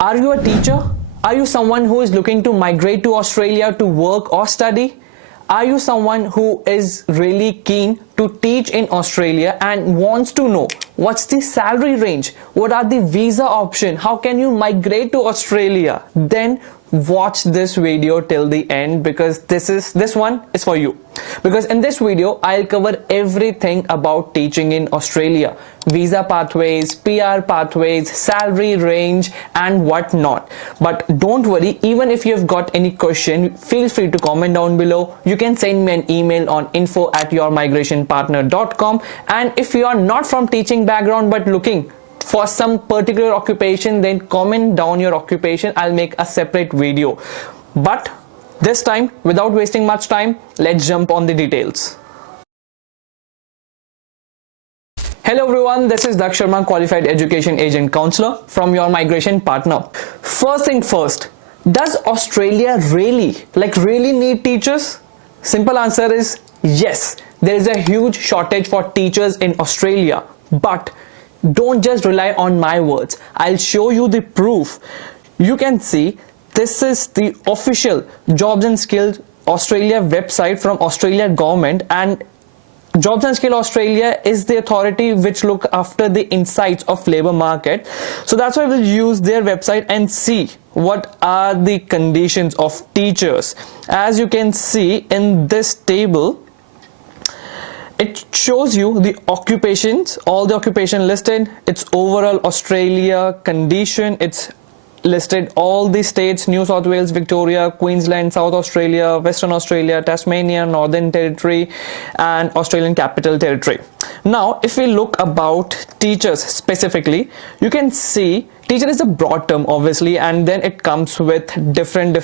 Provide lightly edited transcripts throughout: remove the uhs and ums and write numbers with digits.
Are you a teacher? Are you someone who is looking to migrate to Australia to work or study? Are you someone who is really keen to teach in Australia and wants to know what's the salary range? What are the visa options? How can you migrate to Australia? Then watch this video till the end, because this one is for you. Because in this video I'll cover everything about teaching in Australia: visa pathways, PR pathways, salary range and whatnot. But don't worry, even if you've got any question, feel free to comment down below. You can send me an email on info@yourmigrationpartner.com. and if you are not from teaching background but looking for some particular occupation, then comment down your occupation. I'll make a separate video. But this time, without wasting much time, let's jump on the details. Hello everyone, this is Daksh Sharma, Qualified Education Agent Counselor from Your Migration Partner. First thing first, does Australia really need teachers? Simple answer is yes. There is a huge shortage for teachers in Australia. But don't just rely on my words. I'll show you the proof. You can see this is the official Jobs and Skills Australia website from Australia government, and Jobs and Skills Australia is the authority which look after the insights of labor market. So that's why we'll use their website and see what are the conditions of teachers. As you can see in this table, it shows you the occupations, all the occupation listed. It's overall Australia condition. It's listed all the states: New South Wales, Victoria, Queensland, South Australia, Western Australia, Tasmania, Northern Territory and Australian Capital Territory. Now if we look about teachers specifically, you can see teacher is a broad term obviously, and then it comes with different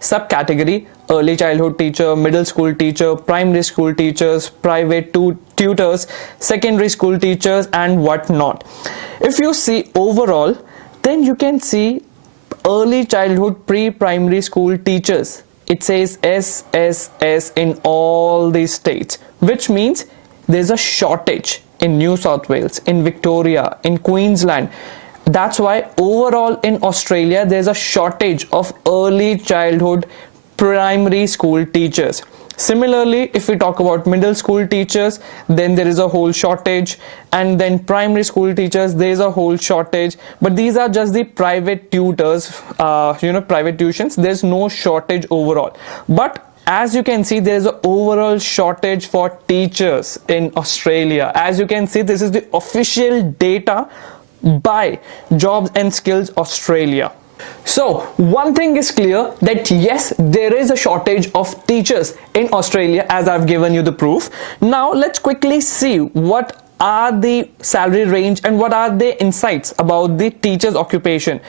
subcategory: early childhood teacher, middle school teacher, primary school teachers, private tutors, secondary school teachers and whatnot. If you see overall, then you can see early childhood pre-primary school teachers. It says SSS in all these states, which means there's a shortage in New South Wales, in Victoria, in Queensland. That's why overall in Australia there's a shortage of early childhood primary school teachers. Similarly, if we talk about middle school teachers, then there is a whole shortage, and then primary school teachers, there is a whole shortage. But these are just the private tutors, private tuitions. There's no shortage overall. But as you can see, there is an overall shortage for teachers in Australia. As you can see, this is the official data by Jobs and Skills Australia. So one thing is clear, that yes, there is a shortage of teachers in Australia, as I've given you the proof. Now let's quickly see what are the salary range and what are the insights about the teacher's occupation.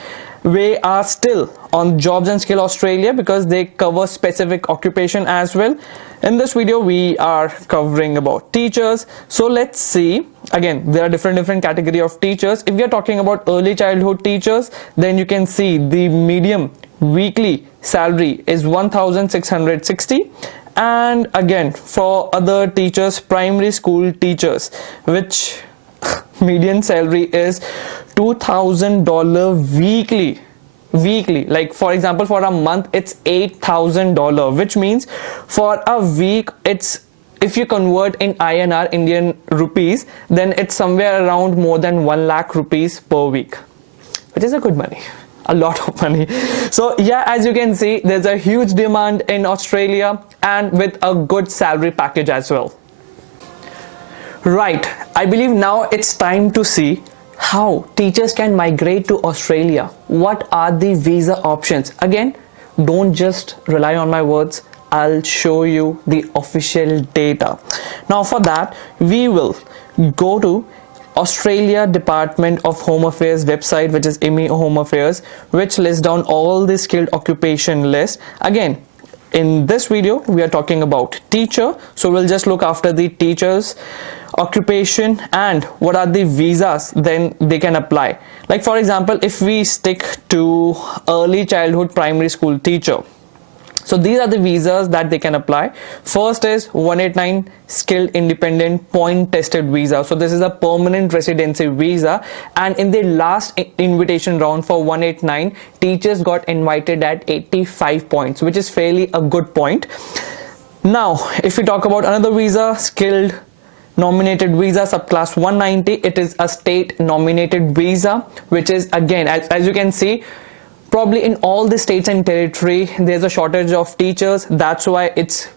We are still on Jobs and Skill Australia because they cover specific occupation as well. In this video we are covering about teachers. So let's see, again there are different category of teachers. If we are talking about early childhood teachers, then you can see the medium weekly salary is 1,660, and again for other teachers, primary school teachers, which median salary is $2,000 weekly. Like for example, for a month it's $8,000, which means for a week, it's, if you convert in INR, Indian rupees, then it's somewhere around more than 1 lakh rupees per week, which is a good money, a lot of money. So yeah, as you can see, there's a huge demand in Australia and with a good salary package as well. Right, I believe now it's time to see how teachers can migrate to Australia. What are the visa options? Again, don't just rely on my words. I'll show you the official data. Now for that, we will go to Australia Department of Home Affairs website, which is ME Home Affairs, which lists down all the skilled occupation list. Again, in this video we are talking about teacher, so we'll just look after the teachers occupation and what are the visas then they can apply. Like for example, if we stick to early childhood primary school teacher, So these are the visas that they can apply. First is 189 skilled independent point tested visa. So this is a permanent residency visa, and in the last invitation round for 189, teachers got invited at 85 points, which is fairly a good point. Now if we talk about another visa, skilled nominated visa subclass 190, it is a state nominated visa, which is again, as you can see, probably in all the states and territory there's a shortage of teachers. That's why it's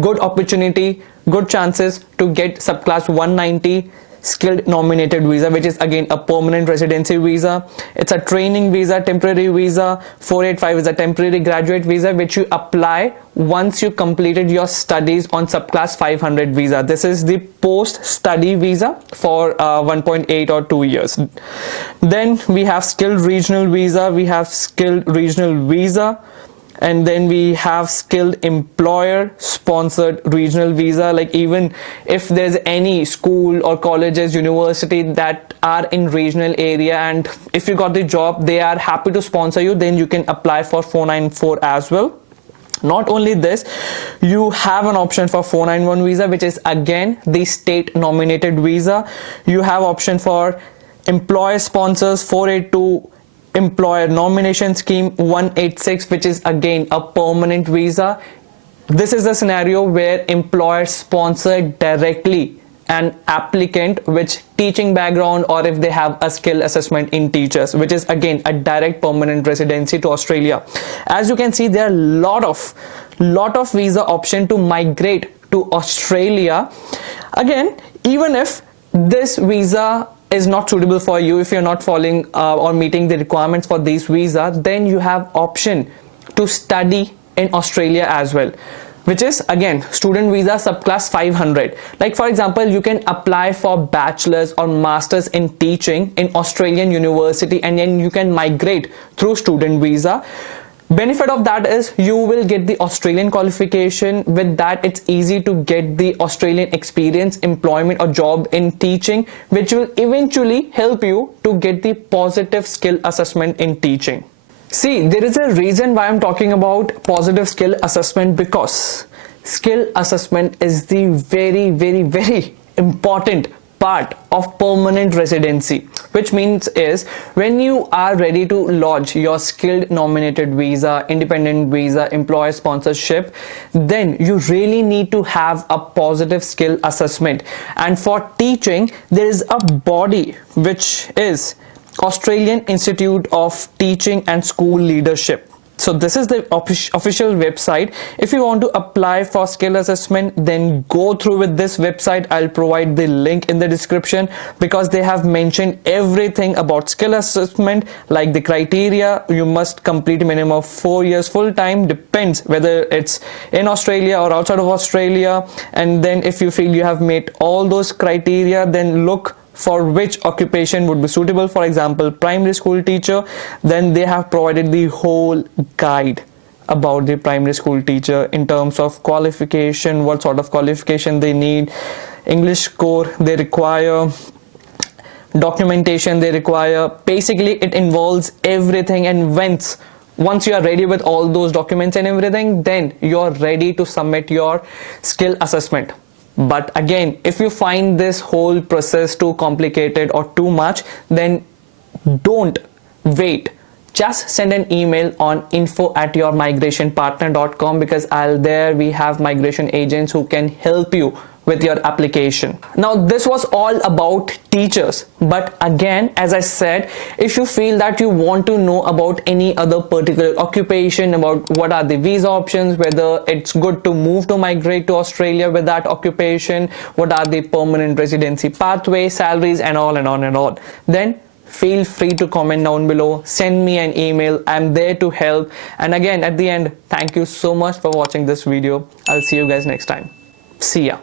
good opportunity, good chances to get subclass 190 skilled nominated visa, which is again a permanent residency visa. It's a training visa, temporary visa. 485 is a temporary graduate visa, which you apply once you completed your studies on subclass 500 visa. This is the post study visa for 1.8 or 2 years. Then we have skilled regional visa, we have skilled regional visa, and then we have skilled employer sponsored regional visa. Like even if there's any school or colleges, university that are in regional area, and if you got the job, they are happy to sponsor you, then you can apply for 494 as well. Not only this, you have an option for 491 visa, which is again the state nominated visa. You have option for employer sponsors 482 employer nomination scheme 186, which is again a permanent visa. This is a scenario where employer sponsor directly an applicant with teaching background, or if they have a skill assessment in teachers, which is again a direct permanent residency to Australia. As you can see, there are lot of visa option to migrate to Australia. Again, even if this visa is not suitable for you, if you're not following or meeting the requirements for these visa, then you have option to study in Australia as well, which is again student visa subclass 500. Like for example, you can apply for bachelor's or master's in teaching in Australian university, and then you can migrate through student visa. Benefit of that is you will get the Australian qualification. With that, it's easy to get the Australian experience, employment or job in teaching, which will eventually help you to get the positive skill assessment in teaching. See, there is a reason why I'm talking about positive skill assessment, because skill assessment is the very important part of permanent residency, which means is when you are ready to lodge your skilled nominated visa, independent visa, employer sponsorship, then you really need to have a positive skill assessment. And for teaching, there is a body which is Australian Institute of Teaching and School Leadership. So this is the official website. If you want to apply for skill assessment, then go through with this website. I'll provide the link in the description, because they have mentioned everything about skill assessment, like the criteria. You must complete a minimum of 4 years full time, depends whether it's in Australia or outside of Australia. And then if you feel you have met all those criteria, then look for which occupation would be suitable. For example, primary school teacher, then they have provided the whole guide about the primary school teacher in terms of qualification, what sort of qualification they need, English score they require, documentation they require. Basically it involves everything, and once you are ready with all those documents and everything, then you're ready to submit your skill assessment. But again, if you find this whole process too complicated or too much, then don't wait. Just send an email on info@yourmigrationpartner.com, because there we have migration agents who can help you with your application. Now this was all about teachers, but again, as I said, if you feel that you want to know about any other particular occupation, about what are the visa options, whether it's good to move to migrate to Australia with that occupation, what are the permanent residency pathways, salaries, and all, then feel free to comment down below, send me an email. I'm there to help. And again, at the end, thank you so much for watching this video. I'll see you guys next time. See ya.